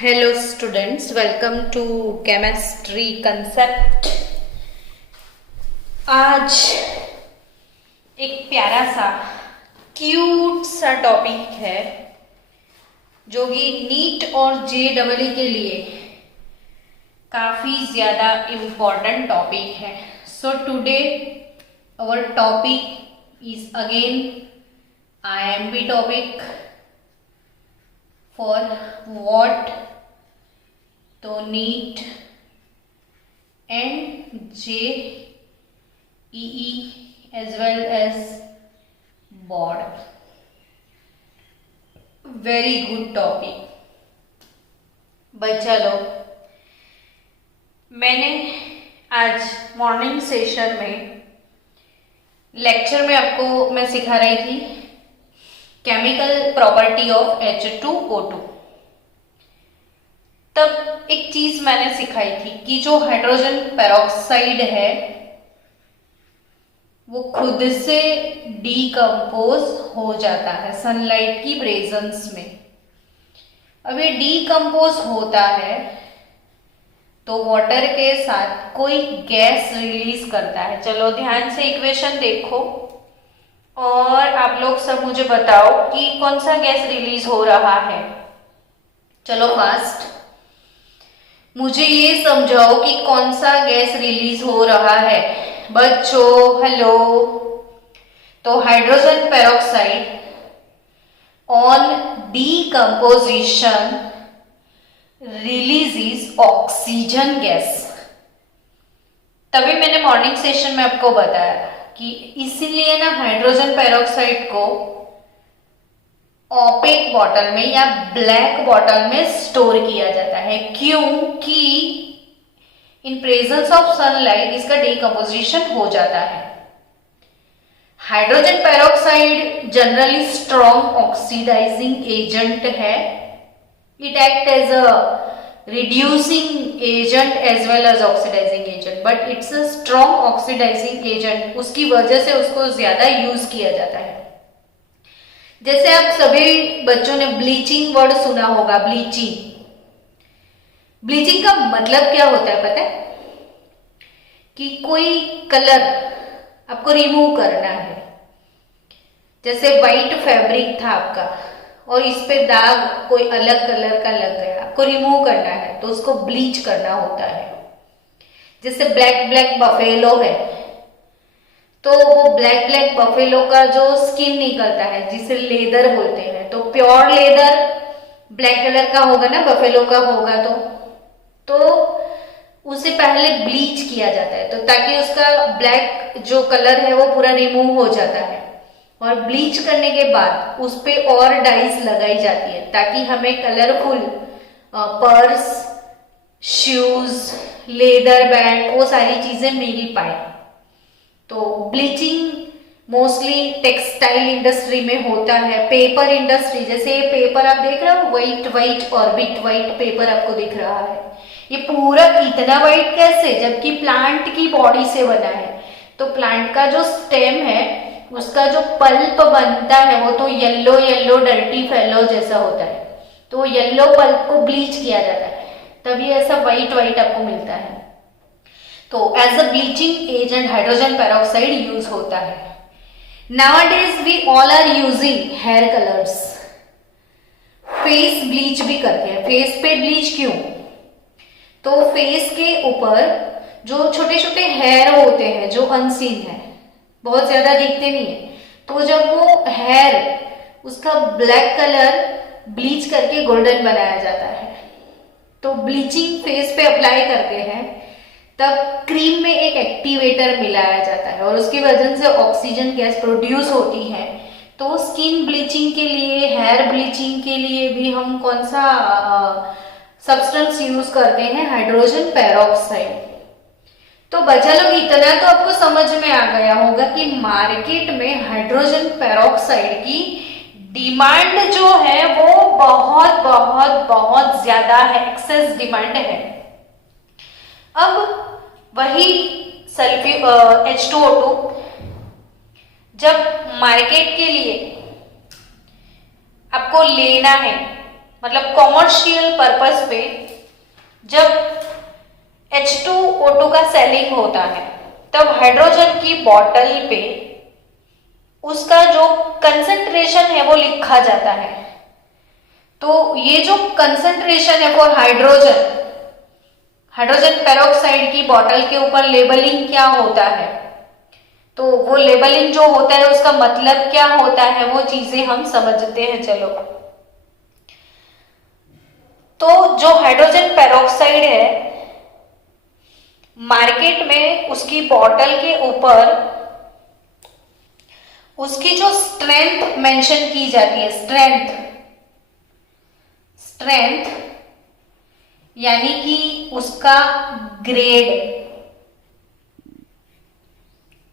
Hello students, welcome to chemistry concept. आज एक प्यारा सा क्यूट सा टॉपिक है जो कि नीट और JEE के लिए काफ़ी ज़्यादा इम्पॉर्टेंट टॉपिक है। So today our topic is again IMP topic for what तो NEET and JEE as well as board. Very good topic. बच्चा लोग, मैंने आज मॉर्निंग सेशन में लेक्चर में आपको मैं सिखा रही थी केमिकल प्रॉपर्टी ऑफ H2O2। तब एक चीज मैंने सिखाई थी कि जो हाइड्रोजन पेरोक्साइड है वो खुद से डीकंपोज हो जाता है सनलाइट की प्रेजेंस में। अब ये डीकंपोज होता है तो वाटर के साथ कोई गैस रिलीज करता है। चलो ध्यान से इक्वेशन देखो और आप लोग सब मुझे बताओ कि कौन सा गैस रिलीज हो रहा है। चलो फास्ट मुझे ये समझाओ कि कौन सा गैस रिलीज हो रहा है बच्चों। हेलो, तो hydrogen peroxide on decomposition releases oxygen gas. तभी मैंने मॉर्निंग सेशन में आपको बताया कि इसीलिए ना हाइड्रोजन पेरोक्साइड को ओपेक बॉटल में या ब्लैक बॉटल में स्टोर किया जाता है, क्योंकि इन प्रेजेंस ऑफ सनलाइट इसका डीकंपोजिशन हो जाता है। Hydrogen peroxide generally strong oxidizing agent है। It act as a reducing agent as well as oxidizing agent, but it's a strong oxidizing agent। उसकी वजह से उसको ज्यादा यूज किया जाता है। जैसे आप सभी बच्चों ने ब्लीचिंग वर्ड सुना होगा। ब्लीचिंग का मतलब क्या होता है पता है? कि कोई कलर आपको रिमूव करना है। जैसे व्हाइट फैब्रिक था आपका और इस पे दाग कोई अलग कलर का लग गया, आपको रिमूव करना है तो उसको ब्लीच करना होता है। जैसे ब्लैक बफेलो है तो वो ब्लैक बफेलो का जो स्किन निकलता है जिसे लेदर बोलते हैं, तो प्योर लेदर ब्लैक कलर का होगा ना, बफेलो का होगा तो उसे पहले ब्लीच किया जाता है तो ताकि उसका ब्लैक जो कलर है वो पूरा रिमूव हो जाता है। और ब्लीच करने के बाद उस पे और डाइज लगाई जाती है ताकि हमें colourful purse, shoes, leather band वो सारी चीजें मिल पाए। तो ब्लीचिंग मोस्टली टेक्सटाइल इंडस्ट्री में होता है। पेपर इंडस्ट्री, जैसे ये पेपर आप देख रहे हो व्हाइट ऑर्बिट व्हाइट पेपर आपको दिख रहा है, ये पूरा इतना व्हाइट कैसे, जबकि प्लांट की बॉडी से बना है। तो प्लांट का जो स्टेम है उसका जो पल्प बनता है वो तो येलो डर्टी फेलो जैसा होता है, तो येलो पल्प को ब्लीच किया जाता है तभी ऐसा व्हाइट आपको मिलता है। तो as a bleaching agent hydrogen peroxide use होता है। Nowadays we all are using hair colours. Face bleach भी करते हैं। फेस पे ब्लीच क्यों? तो फेस के ऊपर जो छोटे छोटे हेयर होते हैं जो अनसीन है, बहुत ज्यादा दिखते नहीं है, तो जब वो हेयर उसका ब्लैक कलर ब्लीच करके गोल्डन बनाया जाता है तो ब्लीचिंग फेस पे अप्लाई करते हैं तब क्रीम में एक एक्टिवेटर मिलाया जाता है और उसकी वजह से ऑक्सीजन गैस प्रोड्यूस होती है। तो स्किन ब्लीचिंग के लिए, हेयर ब्लीचिंग के लिए भी हम कौन सा सब्सटेंस यूज करते हैं? Hydrogen peroxide. तो बच्चा लोग इतना तो आपको समझ में आ गया होगा कि मार्केट में हाइड्रोजन पेरोक्साइड की डिमांड जो है वो बहुत ज्यादा है, एक्सेस डिमांड है। अब वही H2O2 जब मार्केट के लिए आपको लेना है मतलब कॉमर्शियल पर्पस पे जब H2O2 का सेलिंग होता है तब हाइड्रोजन की बॉटल पे उसका जो कंसंट्रेशन है वो लिखा जाता है। तो ये जो कंसंट्रेशन है फॉर हाइड्रोजन पेरोक्साइड की बॉटल के ऊपर लेबलिंग क्या होता है, तो वो लेबलिंग जो होता है उसका मतलब क्या होता है वो चीजें हम समझते हैं। चलो, तो जो हाइड्रोजन पेरोक्साइड है मार्केट में उसकी बॉटल के ऊपर उसकी जो स्ट्रेंथ मेंशन की जाती है, स्ट्रेंथ यानी कि उसका ग्रेड,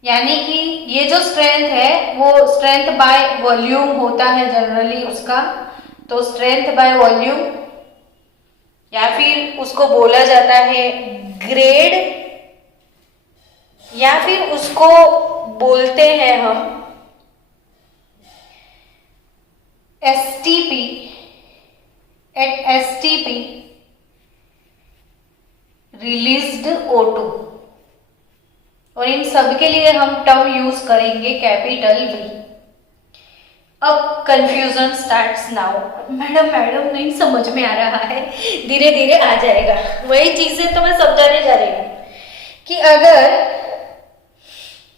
यानी कि ये जो स्ट्रेंथ है वो स्ट्रेंथ बाय वॉल्यूम होता है जनरली उसका। तो स्ट्रेंथ बाय वॉल्यूम या फिर उसको बोला जाता है ग्रेड, या फिर उसको बोलते हैं हम STP। Eight STP released O2, और इन सब के लिए हम टर्म यूज करेंगे कैपिटल V। अब कंफ्यूजन स्टार्ट्स नाउ। मैडम नहीं समझ में आ रहा है, धीरे धीरे आ जाएगा। वही चीजें तो मैं समझाने जा रही हूं कि अगर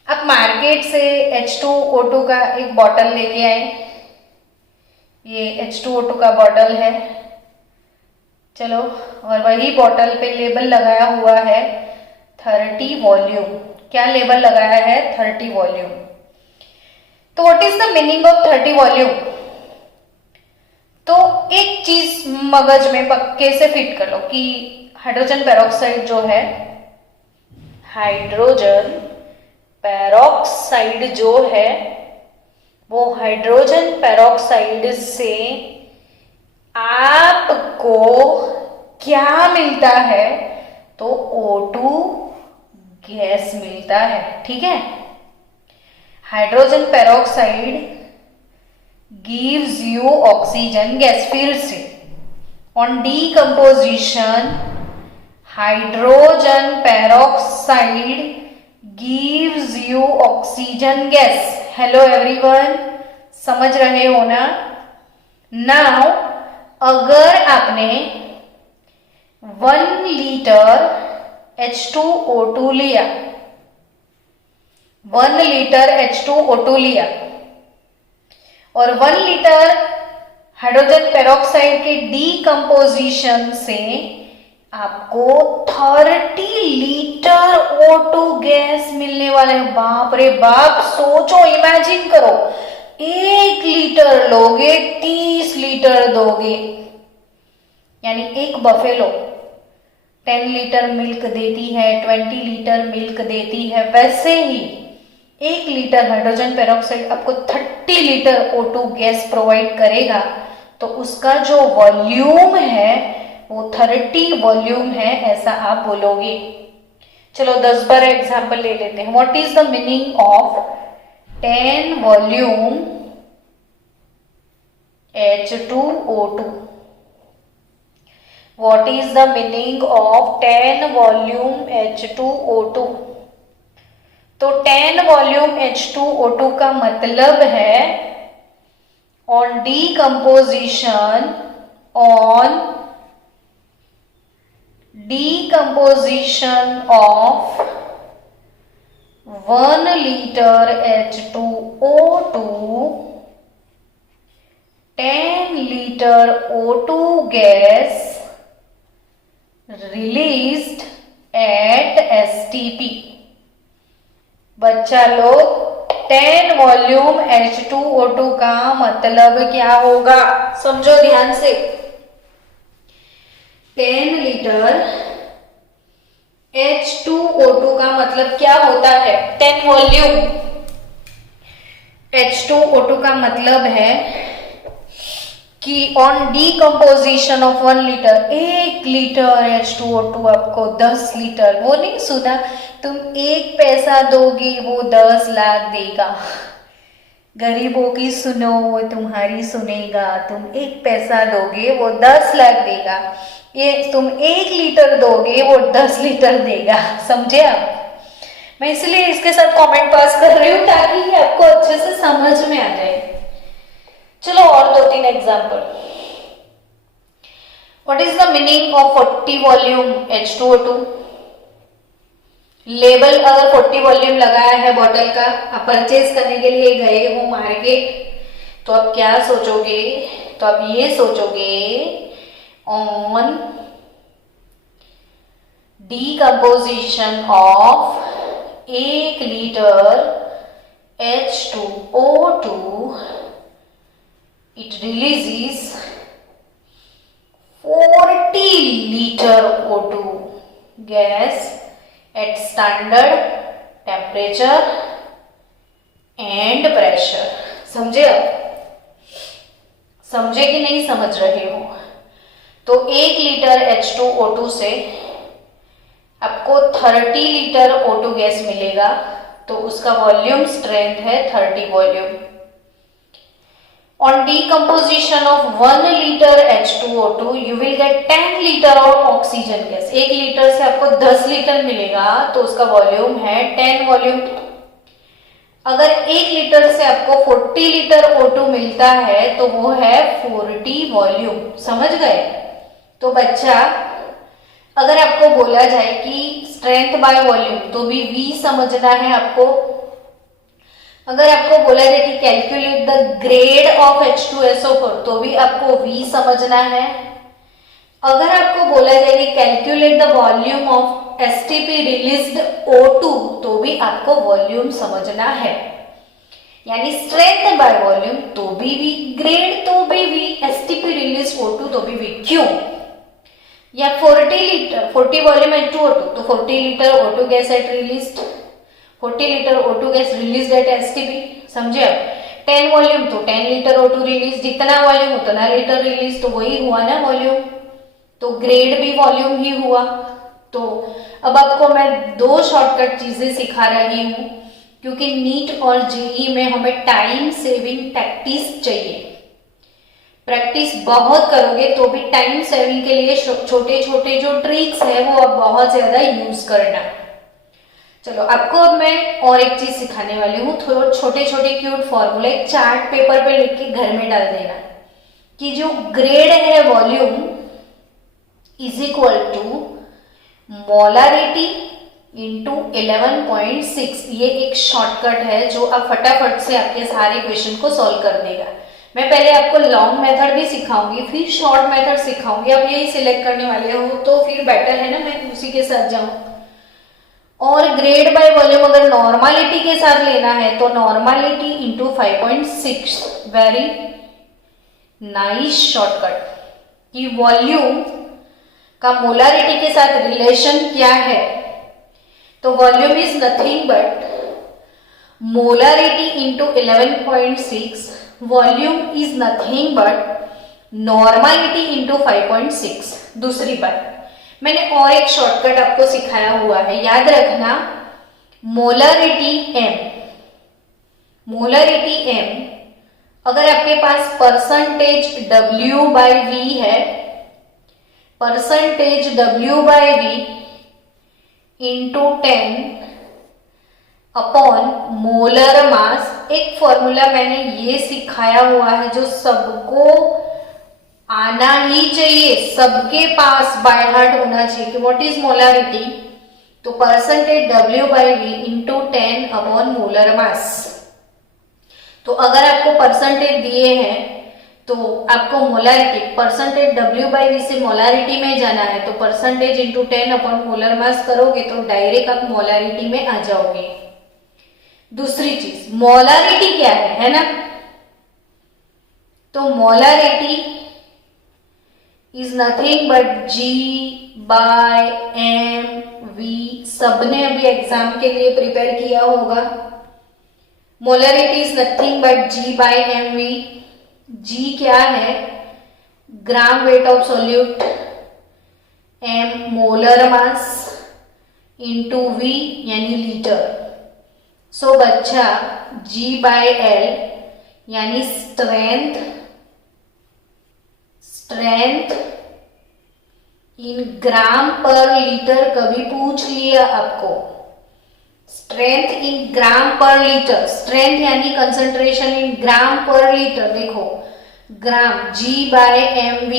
आप मार्केट से H2O2 का एक बॉटल लेके आए, ये H2O2 का बॉटल है, चलो, और वही बॉटल पे लेबल लगाया हुआ है 30 वॉल्यूम। क्या लेबल लगाया है? 30 वॉल्यूम। तो what is the meaning of 30 volume? तो एक चीज मगज में पक्के से फिट कर लो कि हाइड्रोजन पेरोक्साइड जो है, हाइड्रोजन पेरोक्साइड जो है वो हाइड्रोजन पेरोक्साइड से आपको क्या मिलता है? तो O2 गैस मिलता है। ठीक है, hydrogen peroxide gives you oxygen gas. फिर से on decomposition hydrogen peroxide gives you oxygen gas. Hello everyone, समझ रहे हो ना? नाउ अगर आपने 1 लीटर H2O2 लिया, 1 लीटर H2O2 लिया और 1 लीटर हाइड्रोजन पेरोक्साइड के डीकंपोजिशन से आपको 30 लीटर O2 गैस मिलने वाला है। बाप रे बाप, सोचो, इमेजिन करो, 1 लीटर लोगे 30 लीटर दोगे, यानी एक बफेलो 10 लीटर मिल्क देती है, 20 लीटर मिल्क देती है, वैसे ही 1 लीटर हाइड्रोजन पेरोक्साइड आपको 30 लीटर O2 गैस प्रोवाइड करेगा। तो उसका जो वॉल्यूम है वो 30 वॉल्यूम है, ऐसा आप बोलोगे। चलो 10-12 एग्जाम्पल ले लेते हैं। What is the meaning of 10 volume H2O2? What is the meaning of 10 volume H2O2? तो 10 वॉल्यूम H2O2 का मतलब है on decomposition of 1 liter H2O2, 10 liter O2 gas released at STP। बच्चा लोग 10 वॉल्यूम H2O2 का मतलब क्या होगा? समझो ध्यान से। 10 लीटर H2O2 का मतलब क्या होता है? 10 वॉल्यूम H2O2 का मतलब है कि on decomposition of 1 litre, 1 litre H2O2 आपको 10 लीटर, वो नहीं सुना, तुम 1 पैसा दोगे वो 10 लाख देगा। गरीबों की सुनो वो तुम्हारी सुनेगा, तुम 1 पैसा दोगे वो 10 लाख देगा, ये तुम 1 लीटर दोगे वो 10 लीटर देगा। समझे आप? मैं इसलिए इसके साथ कमेंट पास कर रही हूँ ताकि ये आपको अच्छे से समझ में आ जाए। चलो और 2-3 example. What is the meaning of 40 volume H2O2? Label अगर 40 वॉल्यूम लगाया है बॉटल का, आप परचेज करने के लिए गए हो मार्केट, तो आप क्या सोचोगे? तो आप ये सोचोगे on decomposition of 1 litre H2O2 it releases 40 liter O2 gas at standard temperature and pressure। समझे आप? समझे कि नहीं समझ रहे हो? तो 1 लीटर H2O2 से आपको 30 लीटर O2 गैस मिलेगा, तो उसका वॉल्यूम स्ट्रेंथ है 30 volume. On decomposition of 1 liter H2O2 you will get 10 liter of oxygen gas। 1 litre से आपको 10 लीटर मिलेगा, तो उसका वॉल्यूम है 10 वॉल्यूम। अगर 1 लीटर से आपको 40 लीटर O2 मिलता है तो वो है 40 वॉल्यूम। समझ गए? तो बच्चा, अगर आपको बोला जाए कि स्ट्रेंथ बाय वॉल्यूम, तो भी V समझना है आपको। अगर आपको बोला जाए कि calculate the grade of H2SO4, तो भी आपको V समझना है। अगर आपको बोला जाए कि calculate the volume of STP released O2, तो भी आपको वॉल्यूम समझना है। यानी स्ट्रेंथ बाय वॉल्यूम तो भी V, ग्रेड तो भी V, STP रिलीज्ड O2 तो भी V। क्यों? या 40 लीटर 40 वॉल्यूम H2O2, तो 40 litre O2 gas at released, 40 litre O2 gas release at STP। समझे आप? 10 वॉल्यूम तो 10 लीटर O2 रिलीज, जितना वॉल्यूम उतना लीटर रिलीज, तो वही हुआ ना वॉल्यूम। तो ग्रेड भी वॉल्यूम ही हुआ। तो अब आपको मैं 2 शॉर्टकट चीजें सिखा रही हूं, क्योंकि नीट और जेई में हमें टाइम सेविंग प्रैक्टिस चाहिए। प्रैक्टिस बहुत करोगे तो भी टाइम सेविंग के लिए छोटे छोटे जो ट्रिक्स है वो आप बहुत ज्यादा यूज करना। चलो, आपको अब मैं और एक चीज सिखाने वाली हूँ। थोड़े छोटे छोटे क्यूट फॉर्मूले एक चार्ट पेपर पे लिख के घर में डाल देना कि जो ग्रेड है volume is equal to molarity into 11.6। ये एक शॉर्टकट है जो आप फटाफट से आपके सारे क्वेश्चन को सॉल्व कर देगा। मैं पहले आपको लॉन्ग मेथड भी सिखाऊंगी, फिर शॉर्ट मेथड सिखाऊंगी। आप यही सिलेक्ट करने वाले हो तो फिर बेटर है ना, मैं उसी के साथ जाऊं। और ग्रेड बाय वॉल्यूम अगर नॉर्मालिटी के साथ लेना है तो normality into 5.6। Very nice shortcut. कि वॉल्यूम का मोलारिटी के साथ रिलेशन क्या है? तो volume is nothing but molarity into 11.6। Volume is nothing but normality into 5.6। दूसरी बात, मैंने और एक शॉर्टकट आपको सिखाया हुआ है, याद रखना। मोलारिटी M, मोलारिटी M अगर आपके पास परसेंटेज W/V है, percentage W/V into 10 upon molar मास। एक फॉर्मूला मैंने ये सिखाया हुआ है जो सबको आना ही चाहिए, सबके पास बाय हार्ट होना चाहिए कि व्हाट इज मोलारिटी। तो percentage W/V into 10 upon molar मास। तो अगर आपको परसेंटेज दिए हैं तो आपको मोलारिटी, परसेंटेज W/V से मोलारिटी में जाना है, तो परसेंटेज इंटू 10 अपॉन मोलर मास करोगे तो डायरेक्ट आप मोलारिटी में आ जाओगे। दूसरी चीज, मोलारिटी क्या है ना? तो molarity is nothing but G/mV। सबने अभी एग्जाम के लिए प्रिपेयर किया होगा। Molarity is nothing but G/mV। G क्या है? Gram weight of solute, M molar mass into V यानी लीटर। सो बच्चा G/L यानी strength in gram per litre कभी पूछ लिया आपको। Strength in gram per litre, strength यानी concentration in gram per litre. देखो ग्राम G/mv,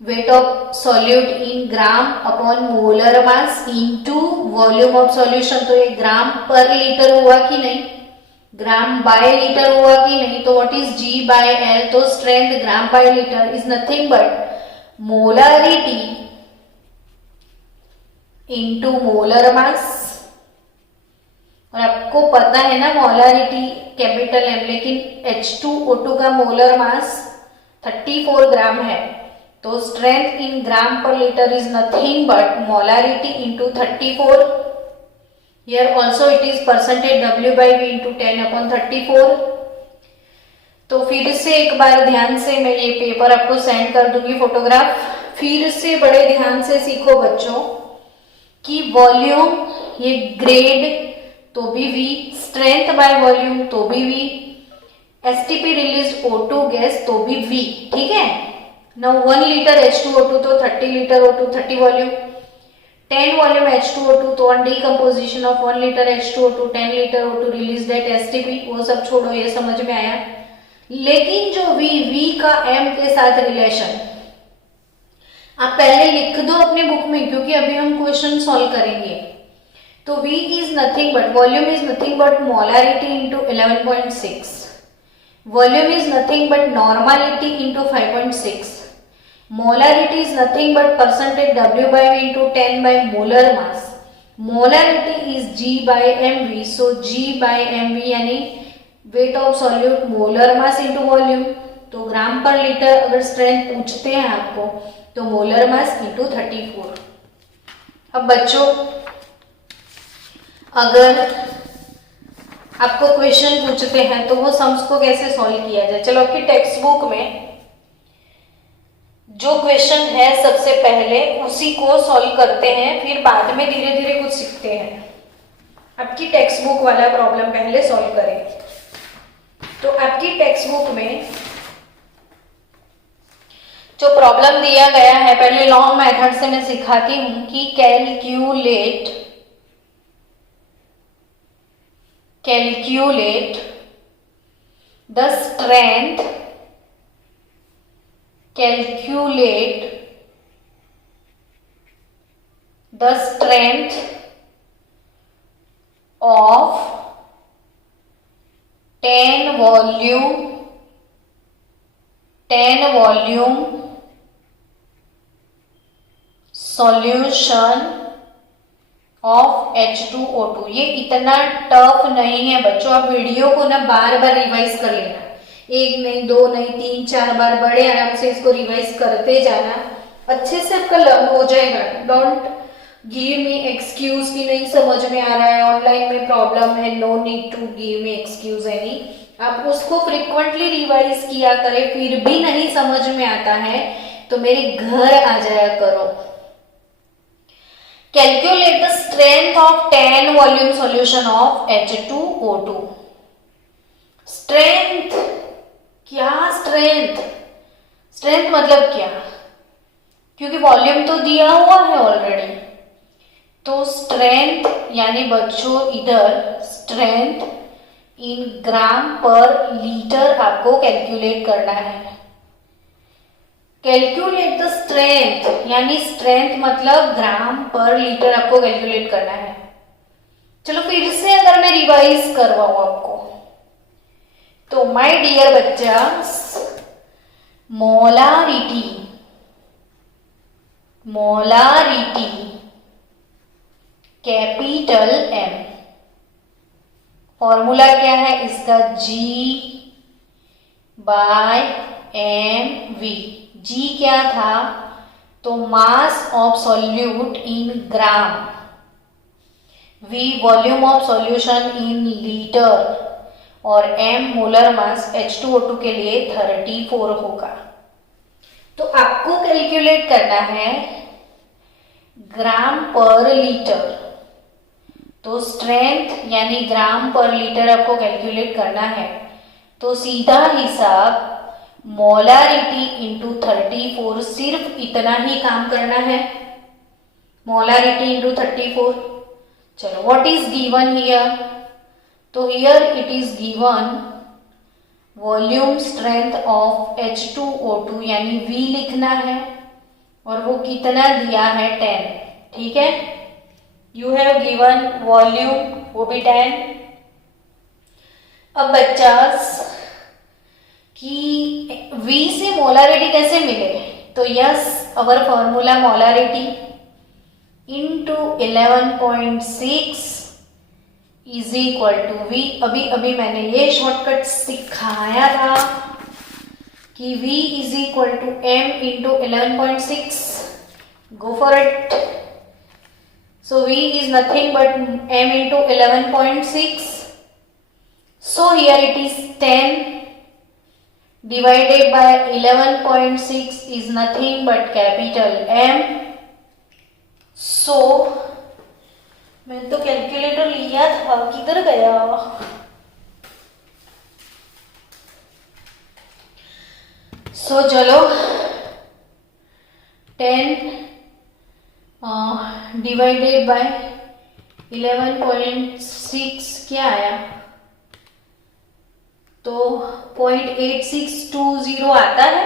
weight of solute in gram upon molar mass into volume of solution. तो ये ग्राम पर लीटर हुआ कि नहीं, ग्राम बाय लीटर हुआ कि नहीं। तो व्हाट इज G/L, तो strength gram bye litre is nothing but molarity into molar mass. और आपको पता है ना मोलारिटी कैपिटल M, लेकिन H2O2 का मोलर मास 34 ग्राम है। तो strength in gram per litre is nothing but molarity into 34। Here also it is percentage W/V into 10/34। तो फिर से एक बार ध्यान से मैं ये पेपर आपको सेंड कर दूंगी फोटोग्राफ। फिर से बड़े ध्यान से सीखो बच्चों कि वॉल्यूम ये ग्रेड तो भी V, स्ट्रेंथ बाय वॉल्यूम तो भी V, STP release O2 gas तो भी V। ठीक है। नाउ 1 लीटर H2O2 तो 30 litre O2, 30 volume, 10 volume H2O2 तो decomposition of 1 litre H2O2, 10 litre O2 release that STP. वो सब छोड़ो, ये समझ में आया। लेकिन जो V का M के साथ रिलेशन आप पहले लिख दो अपने बुक में, क्योंकि अभी हम क्वेश्चन सॉल्व करेंगे। तो V is nothing but, volume is nothing but molarity into 11.6, volume is nothing but normality into 5.6, molarity is nothing but percentage W/V into 10 by molar mass, molarity is G/mv। So G/mv यानी weight of solute molar mass into volume. तो ग्राम per litre अगर strength पूछते हैं आपको तो molar mass into 34। अब बच्चों अगर आपको क्वेश्चन पूछते हैं तो वो सम्स को कैसे सॉल्व किया जाए। चलो आपकी टेक्स्ट बुक में जो क्वेश्चन है सबसे पहले उसी को सॉल्व करते हैं, फिर बाद में धीरे धीरे कुछ सीखते हैं। आपकी टेक्स्ट बुक वाला प्रॉब्लम पहले सॉल्व करें। तो आपकी टेक्स्ट बुक में जो प्रॉब्लम दिया गया है, पहले लॉन्ग मेथड से मैं सिखाती हूं कि calculate the strength, of 10 volume solution of H2O2। ये इतना टफ नहीं है बच्चों, आप वीडियो को ना बार बार रिवाइज कर लेना, 1 नहीं 2 नहीं 3 4 बार बड़े आराम से इसको रिवाइज करते जाना, अच्छे से आपका लर्न हो जाएगा। डोंट गिव मी एक्सक्यूज कि नहीं समझ में आ रहा है, ऑनलाइन में प्रॉब्लम है, no need to give me excuse any. आप उसको फ्रिक्वेंटली रिवाइज किया करें, फिर भी नहीं समझ में आता है तो मेरे घर आ जाया करो। Calculate the strength of 10 volume solution of H2O2। Strength, क्या स्ट्रेंथ, स्ट्रेंथ मतलब क्या, क्योंकि वॉल्यूम तो दिया हुआ है ऑलरेडी। तो स्ट्रेंथ यानी बच्चों इधर strength in gram per litre आपको कैलकुलेट करना है। कैलकुलेट द स्ट्रेंथ यानी स्ट्रेंथ मतलब ग्राम पर लीटर आपको कैलकुलेट करना है। चलो फिर से अगर मैं रिवाइज करवाऊं आपको, तो माय डियर बच्चा, मोलारिटी कैपिटल M, फॉर्मूला क्या है इसका, G/mv। G क्या था, तो mass of solute in gram, V volume of solution in litre, और M मोलर मास H2O2 के लिए 34 होगा। तो आपको कैलकुलेट करना है ग्राम पर लीटर। तो स्ट्रेंथ यानी ग्राम पर लीटर आपको कैलकुलेट करना है। तो सीधा हिसाब मोलारिटी इंटू 34, सिर्फ इतना ही काम करना है, मोलारिटी इंटू 34। चलो व्हाट इज गिवन हियर, तो here it is given volume strength of H2O2 यानी V लिखना है, और वो कितना दिया है 10, ठीक है। यू हैव गिवन वॉल्यूम, वो भी 10। अब बच्चास कि V से मोलारिटी कैसे मिले, तो yes our formula molarity into 11.6 is equal to V। अभी मैंने ये शॉर्टकट सिखाया था कि V is equal to M into 11.6। Go for it. So V is nothing but M into 11.6. So here it is 10 divided by 11.6 is nothing but capital M. So मैंने तो calculator लिया था, किधर गया? सो चलो 10 डिवाइडेड बाय 11.6 क्या आया, तो 0.8620 आता है,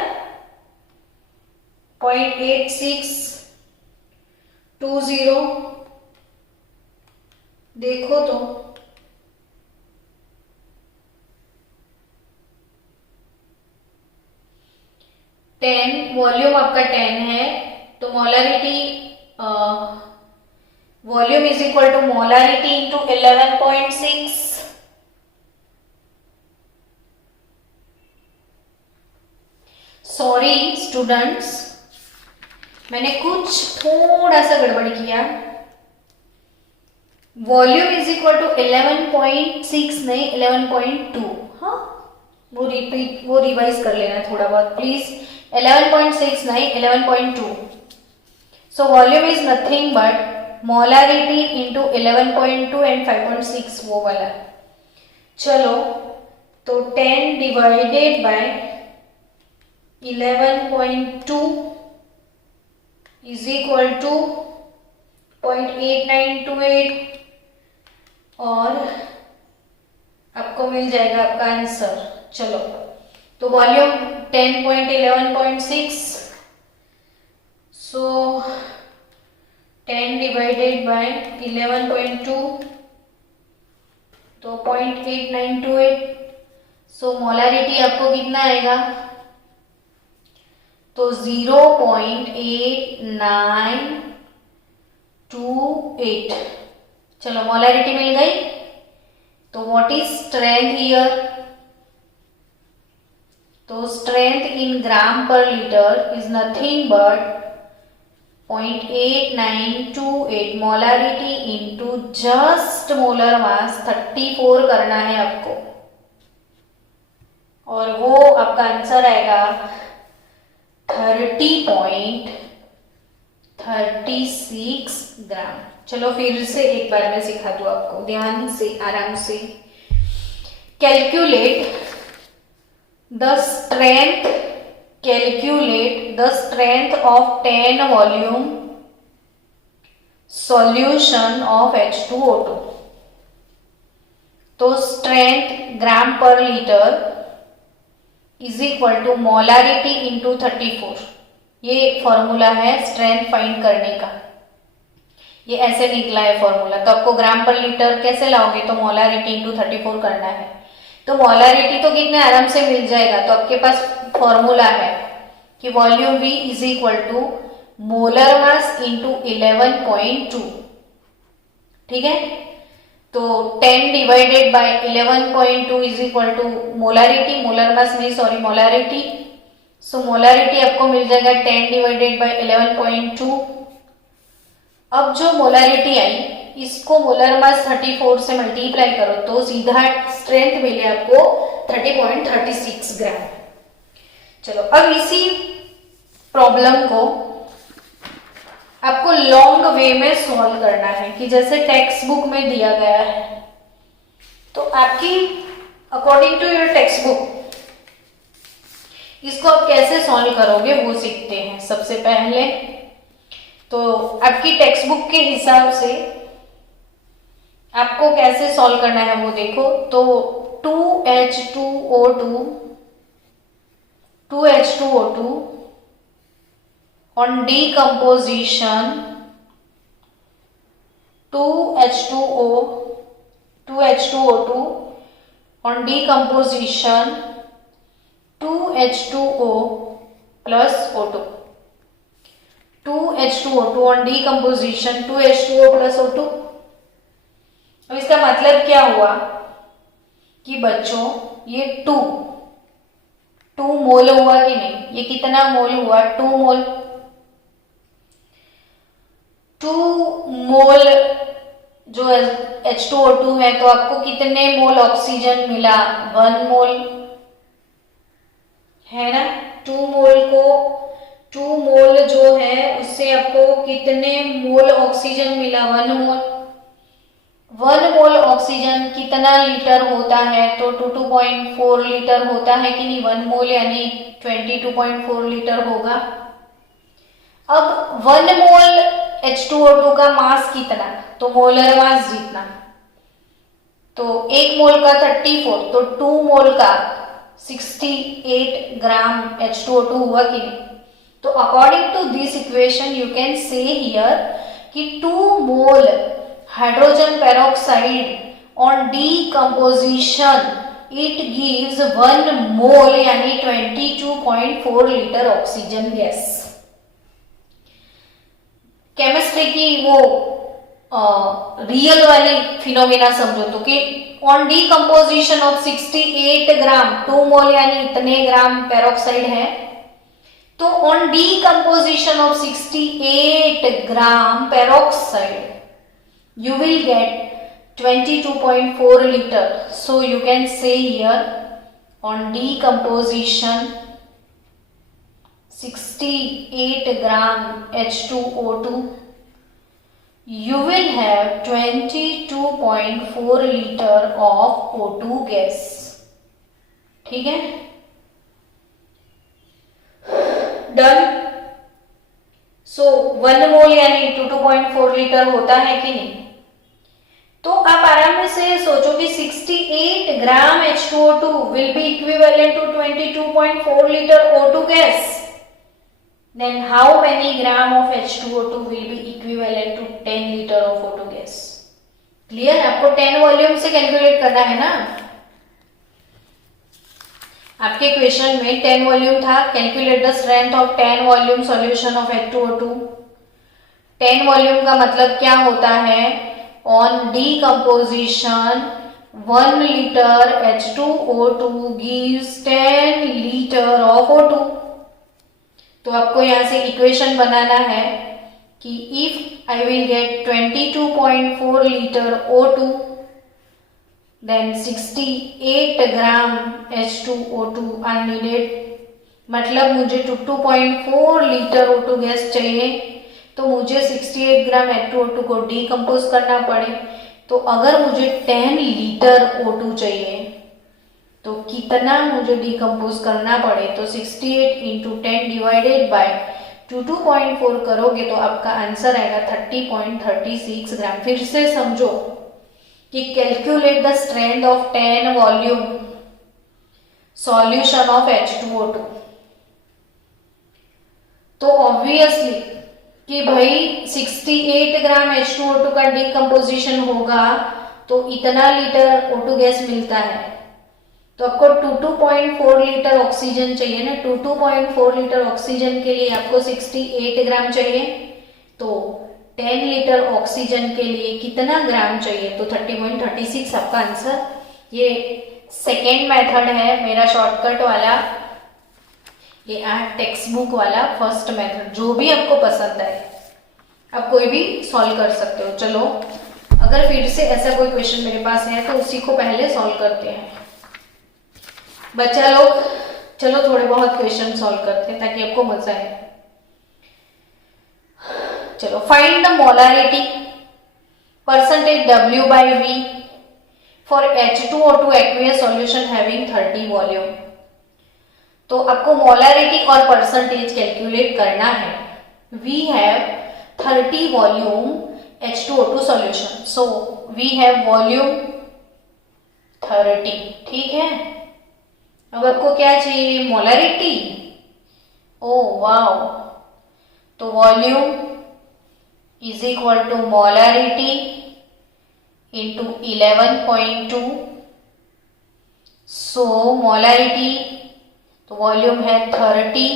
0.8620 देखो तो। वॉल्यूम आपका 10 है, तो molarity volume is equal to molarity into 11.6। Sorry students, मैंने कुछ थोड़ा सा गड़बड़ किया। वॉल्यूम इज इक्वल टू 11.6 नहीं 11.2। हाँ, वो रिवाइज कर लेना थोड़ा बहुत प्लीज। 11.6 नहीं 11.2। So volume is nothing but molarity into 11.2 and 5.6 वो वाला। चलो तो 10 divided by 11.2 is equal to 0.8928 और आपको मिल जाएगा आपका आंसर। चलो तो वॉल्यूम 10.11.6, सो 10 डिवाइडेड बाय 11.2 तो 0.8928। सो मोलारिटी आपको कितना आएगा, तो 0.8928। चलो मोलारिटी मिल गई। तो व्हाट इज स्ट्रेंथ हियर, तो strength in gram per litre is nothing but 0.8928 molarity into just molar mass 34 करना है आपको, और वो आपका आंसर आएगा 30.36 ग्राम। चलो फिर से एक बार मैं सिखा दूं आपको, ध्यान से आराम से। Calculate the strength of 10 volume solution of H2O2। तो strength gram per litre is equal to molarity into 34। ये फॉर्मूला है स्ट्रेंथ फाइंड करने का, ये ऐसे निकला है फॉर्मूला। तो आपको ग्राम पर लीटर कैसे लाओगे, तो मोलारिटी इंटू 34 करना है। तो मोलारिटी तो कितने आराम से मिल जाएगा। तो आपके पास फॉर्मूला है कि volume V is equal to molar mass into 11.2, ठीक है। तो 10 divided by 11.2 is equal to molarity, molar mass नहीं सॉरी मोलारिटी। सो मोलारिटी आपको मिल जाएगा 10 डिवाइडेड बाय 11.2। अब जो मोलारिटी आई इसको मोलर मास 34 से मल्टीप्लाई करो तो सीधा स्ट्रेंथ मिले आपको 30.36 ग्राम। चलो अब इसी प्रॉब्लम को आपको लॉन्ग वे में सॉल्व करना है, कि जैसे टेक्स्ट बुक में दिया गया है। तो आपकी according to your text book इसको आप कैसे सॉल्व करोगे वो सीखते हैं। सबसे पहले तो आपकी टेक्स्ट बुक के हिसाब से आपको कैसे सॉल्व करना है वो देखो। तो 2H2O2 on decomposition 2H2O2 on decomposition 2H2O plus O2 2H2O2 on decomposition 2H2O plus O2। अब इसका मतलब क्या हुआ कि बच्चों ये 2 मोल हुआ कि नहीं? ये कितना मोल हुआ? 2 मोल। 2 मोल जो H2O2 है तो आपको कितने मोल ऑक्सीजन मिला? 1 मोल है ना। 2 मोल जो है उससे आपको कितने मोल ऑक्सीजन मिला? 1 मोल। 1 मोल ऑक्सीजन कितना लीटर होता है? तो 22.4 लीटर होता है कि नहीं? 1 मोल यानी 22.4 लीटर होगा। अब 1 मोल H2O2 का मास कितना? तो मोलर मास जितना। तो 1 मोल का 34, तो 2 मोल का 68 ग्राम H2O2 हुआ कि नहीं? तो according to this equation you can see here कि 2 mole hydrogen peroxide on decomposition it gives 1 mole यानी 22.4 लीटर ऑक्सीजन गैस। केमिस्ट्री की वो रियल वाली फिनोमिना समझो तो कि ऑन डीकम्पोजिशन ऑफ 68 ग्राम 2 मोल यानी इतने ग्राम पेरोक्साइड है, तो on decomposition of 68 gram peroxide you will get 22.4 liter. So you can say here on decomposition 68 gram H2O2 you will have 22.4 liter of O2 gas। ठीक है, डन। सो 1 mole यानी 22.4 litre होता है कि नहीं? तो आप आराम से सोचो कि 68 ग्राम H2O2 will be equivalent to 22.4 liter O2 gas. Then how many gram of H2O2 will be equivalent to 10 liter of O2 gas? Clear? आपको 10 वॉल्यूम से कैलकुलेट करना है ना। आपके क्वेश्चन में 10 वॉल्यूम था। Calculate the strength of 10 volume solution of H2O2। 10 volume का मतलब क्या होता है? On decomposition 1 liter H2O2 gives 10 liter of O2। तो आपको यहां से इक्वेशन बनाना है कि if I will get 22.4 liter O2 then 68 gram H2O2 are needed। मतलब मुझे 22.4 लीटर O2 गैस चाहिए, तो मुझे 68 ग्राम H2O2 को डीकम्पोज करना पड़े। तो अगर मुझे 10 लीटर O2 चाहिए तो कितना मुझे डीकम्पोज करना पड़े? तो 68 इंटू 10 डिवाइडेड बाय 22.4 करोगे तो आपका आंसर आएगा 30.36 ग्राम। फिर से समझो कि calculate the strength of 10 volume solution of H2O2। तो ऑब्वियसली कि भाई 68 ग्राम H2O2 का डीकम्पोजिशन होगा तो इतना लीटर O2 गैस मिलता है। तो आपको 22.4 लीटर ऑक्सीजन चाहिए ना। 22.4 लीटर ऑक्सीजन के लिए आपको 68 ग्राम चाहिए, तो 10 लीटर ऑक्सीजन के लिए कितना ग्राम चाहिए? तो 30.36 आपका आंसर। ये सेकेंड मेथड है मेरा शॉर्टकट वाला, ये टेक्स्ट बुक वाला फर्स्ट मेथड। जो भी आपको पसंद आए आप कोई भी सॉल्व कर सकते हो। चलो अगर फिर से ऐसा कोई क्वेश्चन मेरे पास है तो उसी को पहले सॉल्व करते हैं बच्चा लोग। चलो थोड़े बहुत क्वेश्चन सॉल्व करते हैं ताकि आपको मजा आए। चलो find the molarity percentage W/V for H2O2 aqueous solution having 30 volume. तो आपको मोलरिटी और परसेंटेज कैलकुलेट करना है। We have 30 volume H2O2 solution, so we have volume 30, ठीक है। अब आपको क्या चाहिए, मोलरिटी। ओ वाओ, तो volume is equal to molarity into 11.2। So molarity, तो वॉल्यूम है 30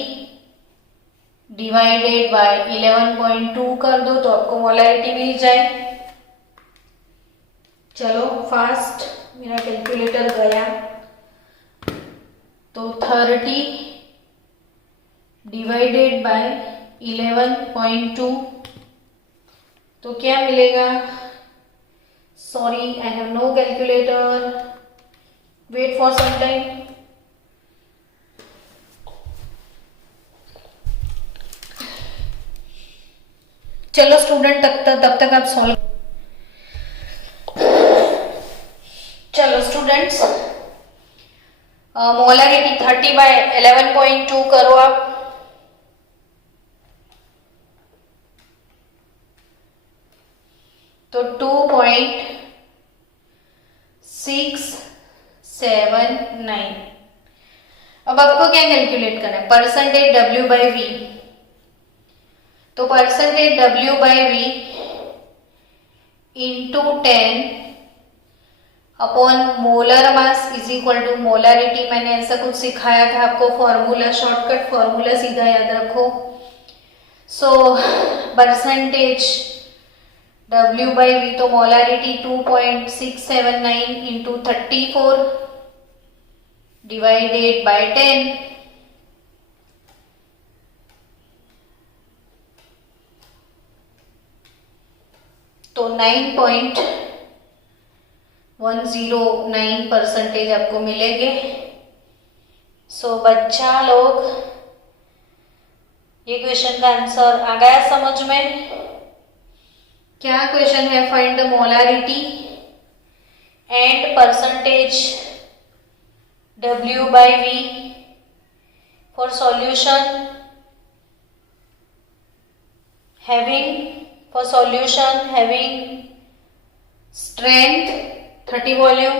डिवाइडेड बाय 11.2 कर दो तो आपको मोलरिटी मिल जाए। चलो फास्ट, मेरा कैलकुलेटर गया। तो 30 डिवाइडेड बाय 11.2 तो क्या मिलेगा। Sorry, I have no calculator, wait for some time. चलो स्टूडेंट, तब तक आप सॉल्व। चलो स्टूडेंट्स, मोलरिटी 30 बाय 11.2 करो आप। तो 2.679। अब आपको क्या कैलकुलेट करना है, परसेंटेज W बाई V। तो percentage W by V into 10 upon molar mass is equal to molarity. मैंने ऐसा कुछ सिखाया था आपको फॉर्मूला, शॉर्टकट फॉर्मूला सीधा याद रखो। So percentage W by V, तो मोलरिटी 2.679 इंटू 34 डिवाइडेड बाय 10। तो 9.109 परसेंटेज आपको मिलेंगे। सो बच्चा लोग, ये क्वेश्चन का आंसर आ गया समझ में। क्या क्वेश्चन है, find the molarity and percentage W by V for solution having strength 30 volume.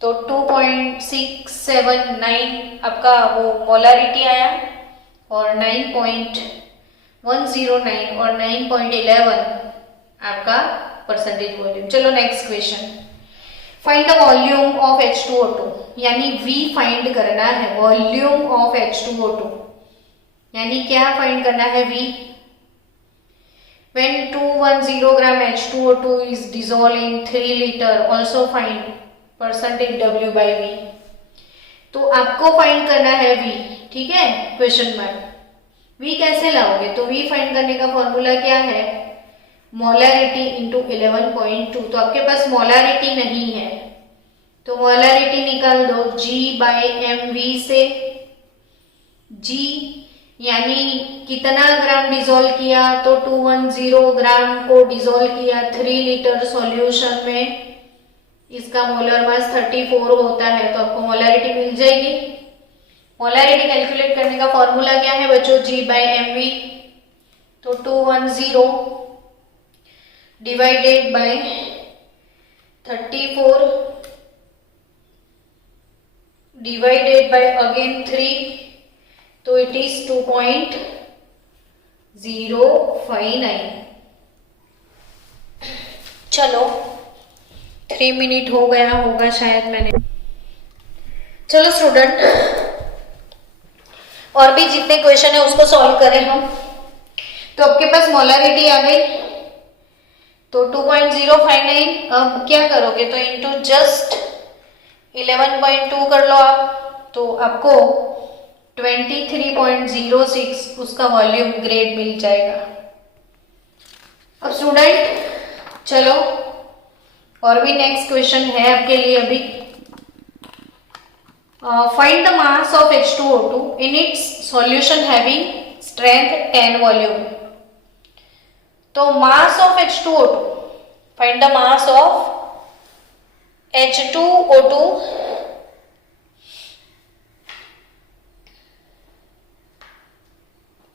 तो 2.679 आपका वो मोलरिटी आया और 9.109 और 9.11 आपका परसेंटेज वॉल्यूम। चलो next question, find the volume of H2O2, यानी V फाइंड करना है, वॉल्यूम ऑफ H2O2 यानी क्या फाइंड करना है, V। When 210 gram H2O2 is dissolved in 3 liter, also find percentage W by V। तो आपको फाइंड करना है V, ठीक है, क्वेश्चन मार्क। V कैसे लाओगे, तो V फाइंड करने का फॉर्मूला क्या है, मोलरिटी इंटू 11.2। तो आपके पास मोलरिटी नहीं है तो मोलरिटी निकाल दो G बाई MV से। G यानी कितना ग्राम डिसॉल्व किया, तो 210 ग्राम को डिसॉल्व किया 3 लीटर सॉल्यूशन में। इसका मोलर मास 34 होता है तो आपको मोलरिटी मिल जाएगी। मोलरिटी कैलकुलेट करने का फॉर्मूला क्या है बच्चों, G बाई MV। तो 210 divided by 34 divided by again 3, तो इट इज 2.059। चलो 3 मिनट हो गया होगा शायद मैंने। चलो स्टूडेंट, और भी जितने क्वेश्चन है उसको सॉल्व करें हम। तो आपके पास मोलरिटी आ गई, तो 2.059। अब क्या करोगे, तो इंटू जस्ट 11.2 कर लो आप, तो आपको 23.06 उसका वॉल्यूम ग्रेड मिल जाएगा। अब स्टूडेंट चलो, और भी नेक्स्ट क्वेश्चन है आपके लिए अभी। Find the mass of H2O2 in its solution having strength 10 volume. तो mass of H2O2, find the mass of H2O2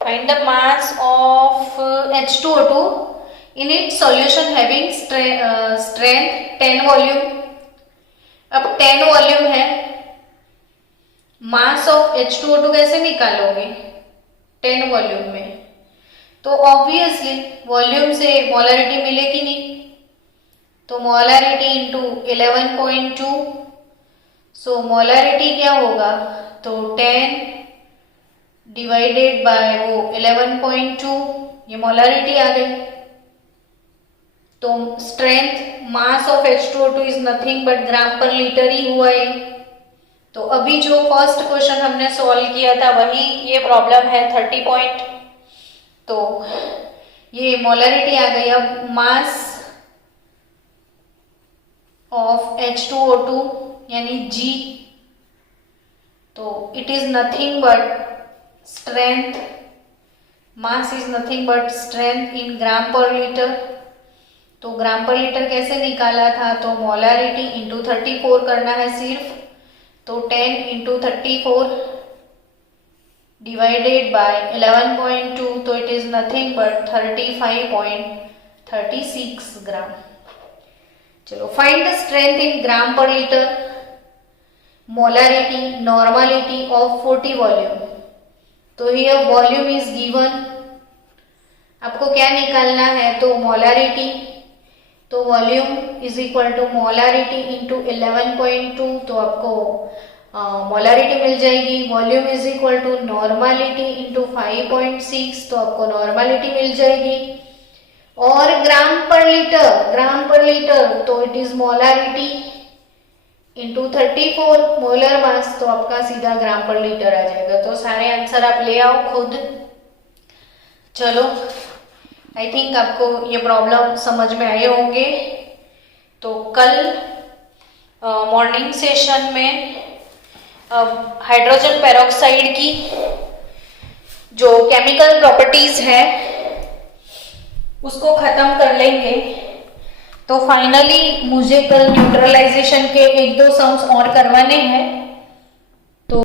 find the mass of H2O2 in its solution having strength 10 volume. अब 10 volume है, मास of H2O2 कैसे निकालोगे 10 volume में? तो obviously volume से molarity मिलेगी नहीं, तो मोलरिटी इंटू 11.2, सो मोलरिटी क्या होगा? तो 10 डिवाइडेड बाय वो 11.2, ये मोलरिटी आ गई। तो strength mass of H2O2 is nothing but gram per litre ही हुआ ये। तो अभी जो फर्स्ट क्वेश्चन हमने सॉल्व किया था वही ये प्रॉब्लम है 30 पॉइंट। तो ये मोलरिटी आ गई। अब मास ऑफ H2O2 यानी G, तो it is nothing but strength, mass is nothing but strength in gram per litre. तो ग्राम पर लीटर कैसे निकाला था? तो मोलरिटी इंटू 34 करना है सिर्फ, तो 10 इंटू 34 डिवाइडेड बाय 11.2, तो it is nothing but 35.36 gram. चलो find the strength in gram per litre, molarity, normality of 40 volume. तो हियर वॉल्यूम इज गिवन, आपको क्या निकालना है? तो मोलरिटी, तो volume is equal to molarity into 11.2, तो आपको मोलरिटी मिल जाएगी। Volume is equal to normality into 5.6, तो आपको नॉर्मलिटी मिल जाएगी। और ग्राम पर लीटर, तो it is molarity into 34 molar mass, तो आपका सीधा ग्राम पर लीटर आ जाएगा। तो सारे आंसर आप ले आओ खुद। चलो आई थिंक आपको ये प्रॉब्लम समझ में आए होंगे। तो कल मॉर्निंग सेशन में हाइड्रोजन पेरोक्साइड की जो केमिकल प्रॉपर्टीज है उसको खत्म कर लेंगे। तो फाइनली मुझे कल न्यूट्रलाइजेशन के 1-2 सम्स और करवाने हैं।